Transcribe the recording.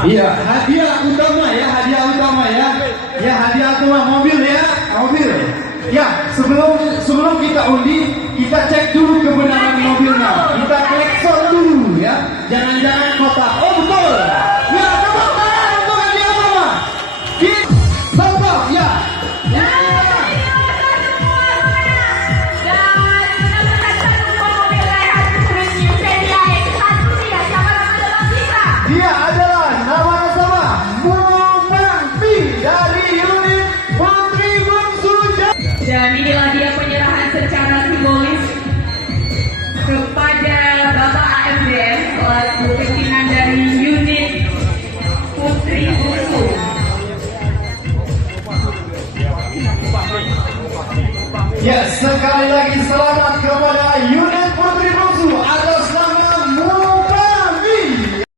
Iya, hadiah utama ya, hadiah utama ya. Ya, hadiah utama mobil ya, mobil. Ya, sebelum kita undi, kita cek dulu kebenaran mobilnya. Kita klakson dulu ya. Jangan-jangan kotak. Oh betul. Ya, tepuk tangan untuk hadiah utama. Kita ya. Dia adalah nama sama Mumangpi dari unit Putri Bungsu. Dan inilah dia penyerahan secara simbolis kepada Bapak AMDM selaku pimpinan dari unit Putri Bungsu. Ya, sekali lagi selamat